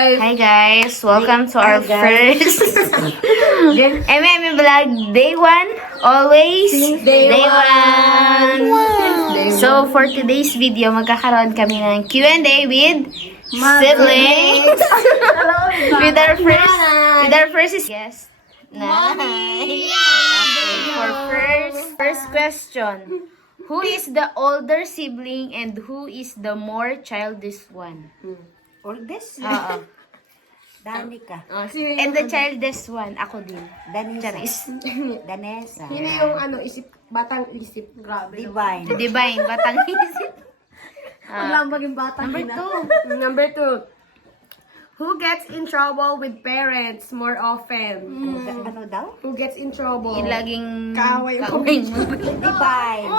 Hi guys, welcome to our first MM vlog day 1. Always day 1. So for today's video, magkakaroon kami ng Q&A with siblings. with our first guest. Mommy. Okay, for first question. Who is the older sibling and who is the more childish one? Oldest? Oo. Danica. And the childish one, ako din. Danisa. Charis. Danesa. Yun na yung batang isip. Grabe. Divine. Divine, batang isip. Wala maging batang Number ina. 2. Number 2. Who gets in trouble with parents more often? Ano daw? Who gets in trouble? Yung laging Kaaway mo. Divine.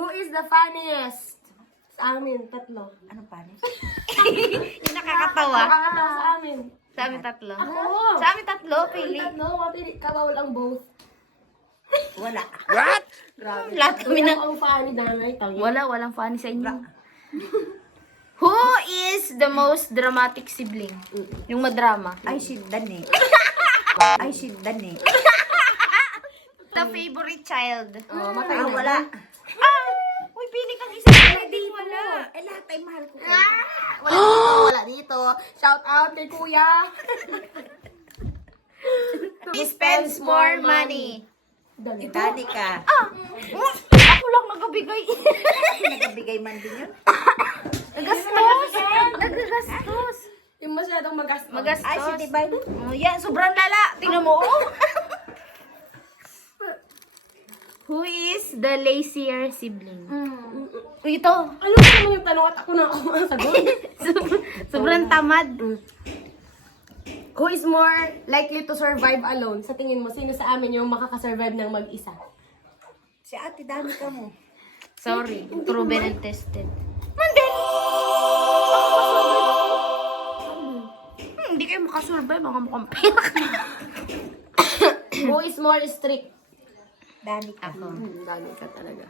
Who is the funniest? Sa amin, tatlo. Ano pa rin? Yung nakakatawa. Nakakatawa sa amin. Sa amin tatlo. Ako. Sa amin tatlo, pili. Tatlo, mapili ka bawal ang both. Wala. Grabe. Lahat kami na. Ang funny namin. Walang funny sa inyo. Who is the most dramatic sibling? Yung madrama. Ay, si Dani. Ay, si Dani. The favorite child. Oh, Ah, wala. Uy, pili kang isa. Hindi wala. Eh, lahat ay mahal ko. Wala dito. Shout out kay kuya. He spends more money. Danica. Ako lang nagabigay. Nagabigay man din yun. Nagastos. Nagagastos. Yung masyadong magastos. Magastos. Ay, si Divine. Oh, yan, sobrang lala. Tingnan mo, oh. Who is the lazier sibling? Uy, ito. Ano ba naman yung tanong at ako na ako masagot? Sobrang tamad. Who is more likely to survive alone? Sa tingin mo, sino sa amin yung makakasurvive ng mag-isa? Si Ate Danica mo. Sorry, proven and tested. Hindi kayo makasurvive, mga mukhang pinak. Who is more strict? Danica. Dami ka talaga.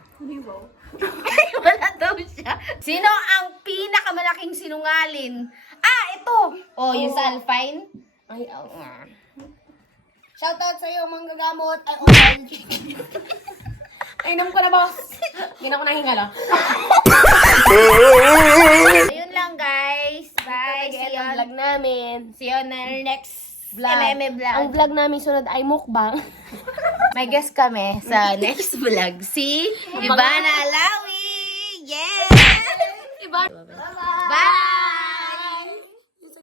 Wala daw siya. Sino ang pinakamalaking sinungalin? Ah, ito! Oh, yung sa Alpine. Ay, oh. Shout out sa'yo, manggagamot. Ay, orange. Ay, inom ko na, boss. Hindi na ako nahingala. Ayun lang, guys. Bye. See you Ang vlog namin. See you on our next Vlog. MM vlog. Ang vlog namin sunod ay mukbang. May guest kami sa next vlog. Si Ivana Alawi! Yes!